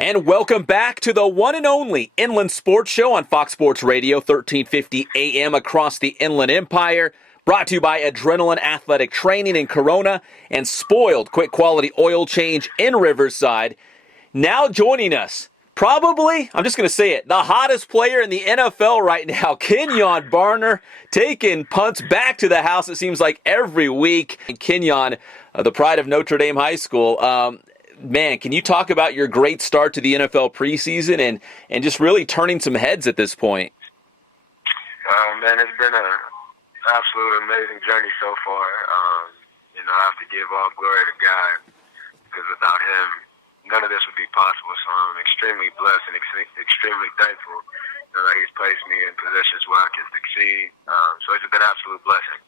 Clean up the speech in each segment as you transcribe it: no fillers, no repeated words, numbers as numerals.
And welcome back to the one and only Inland Sports Show on Fox Sports Radio, 1350 AM across the Inland Empire. Brought to you by Adrenaline Athletic Training in Corona and Spoiled Quick Quality Oil Change in Riverside. Now joining us, probably, I'm just going to say it, the hottest player in the NFL right now, Kenjon Barner, taking punts back to the house, it seems like, every week. And Kenjon, the pride of Notre Dame High School, man, can you talk about your great start to the NFL preseason and just really turning some heads at this point? Man, it's been an absolute amazing journey so far. I have to give all glory to God, because without Him, none of this would be possible. So I'm extremely blessed and extremely thankful that He's placed me in positions where I can succeed. So it's been an absolute blessing.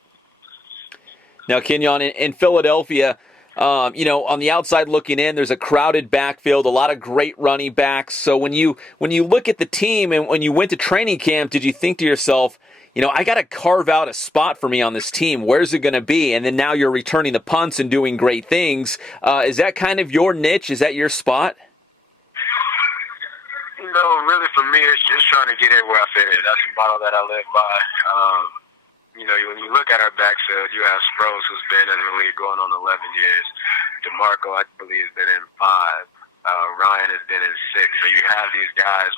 Now, Kenjon, in Philadelphia, on the outside looking in, there's a crowded backfield, a lot of great running backs. So when you look at the team and when you went to training camp, did you think to yourself, I got to carve out a spot for me on this team. Where's it going to be? And then now you're returning the punts and doing great things. Is that kind of your niche? Is that your spot? Really for me, it's just trying to get in where I fit in. That's the model that I live by. When you look at our backfield, you have Sproles, who's been in the league going on 11 years. DeMarco, I believe, has been in 5. Ryan has been in 6. So you have these guys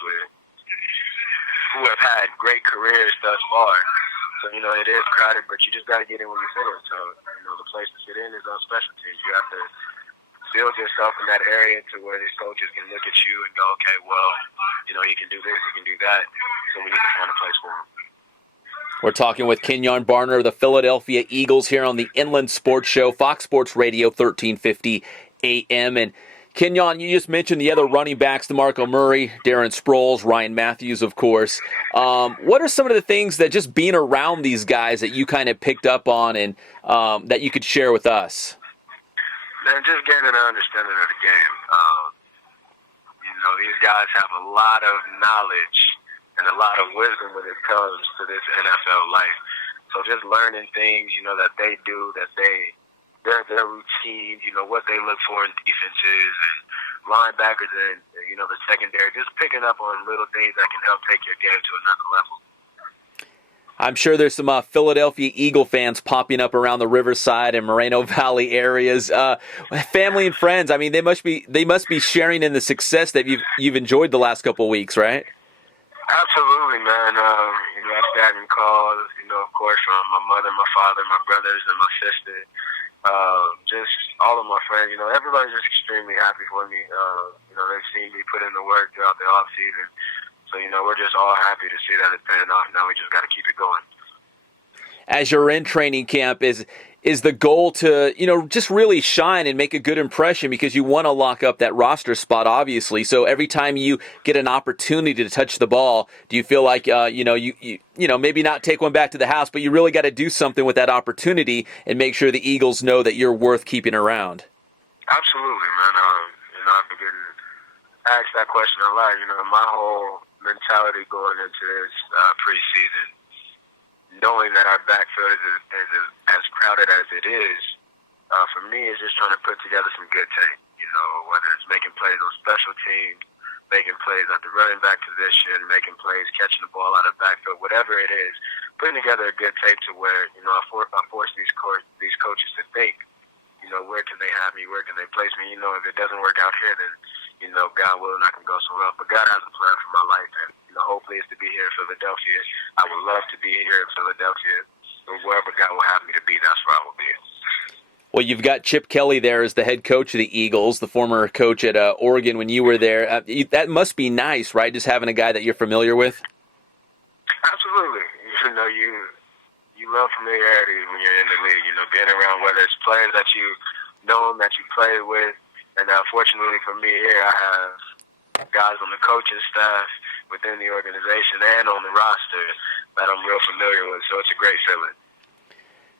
who have had great careers thus far. So, it is crowded, but you just got to get in where you fit in. So, the place to fit in is on special teams. You have to build yourself in that area to where these coaches can look at you and go, okay, well, you can do this, you can do that. So we need to find a place for him. We're talking with Kenjon Barner of the Philadelphia Eagles here on the Inland Sports Show, Fox Sports Radio, 1350 AM. And Kenjon, you just mentioned the other running backs, DeMarco Murray, Darren Sproles, Ryan Matthews, of course. What are some of the things that just being around these guys that you kind of picked up on and that you could share with us? Man, just getting an understanding of the game. These guys have a lot of knowledge and a lot of wisdom when it comes to this NFL life. So just learning things, that they do, their routines, what they look for in defenses and linebackers and, the secondary, just picking up on little things that can help take your game to another level. I'm sure there's some Philadelphia Eagle fans popping up around the Riverside and Moreno Valley areas. Family and friends, I mean, they must be sharing in the success that you've enjoyed the last couple of weeks, right? Absolutely, man. I've gotten calls, of course, from my mother, my father, my brothers, and my sister. Just all of my friends. Everybody's just extremely happy for me. They've seen me put in the work throughout the off season. So, we're just all happy to see that it's paying off. Now we just got to keep it going. As you're in training camp, is the goal to, just really shine and make a good impression, because you want to lock up that roster spot, obviously. So every time you get an opportunity to touch the ball, do you feel like, you maybe not take one back to the house, but you really got to do something with that opportunity and make sure the Eagles know that you're worth keeping around? Absolutely, man. I've been getting asked that question a lot. My whole mentality going into this preseason, knowing that our backfield is as crowded as it is, for me, is just trying to put together some good tape. Whether it's making plays on special teams, making plays at the running back position, making plays, catching the ball out of the backfield, whatever it is, putting together a good tape to where, I force these coaches to think, where can they have me, where can they place me? If it doesn't work out here, then, God willing, I can go somewhere else. But God has a plan for my life, and, hopefully it's to be here in Philadelphia. I would love to be here in Philadelphia. Or wherever God will have me to be, that's where I will be. Well, you've got Chip Kelly there as the head coach of the Eagles, the former coach at Oregon when you were there. That must be nice, right, just having a guy that you're familiar with? Absolutely. You love familiarity when you're in the league, being around, whether it's players that you know, that you play with. And fortunately for me here, I have guys on the coaching staff, within the organization, and on the roster that I'm real familiar with. So it's a great feeling.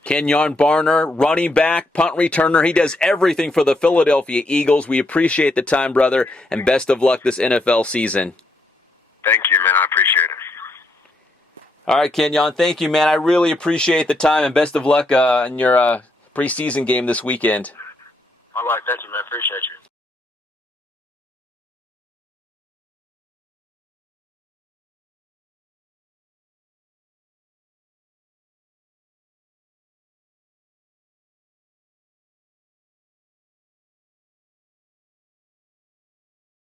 Kenjon Barner, running back, punt returner. He does everything for the Philadelphia Eagles. We appreciate the time, brother, and best of luck this NFL season. Thank you, man. I appreciate it. All right, Kenjon, thank you, man. I really appreciate the time, and best of luck in your preseason game this weekend. All right, thank you, man. Appreciate you.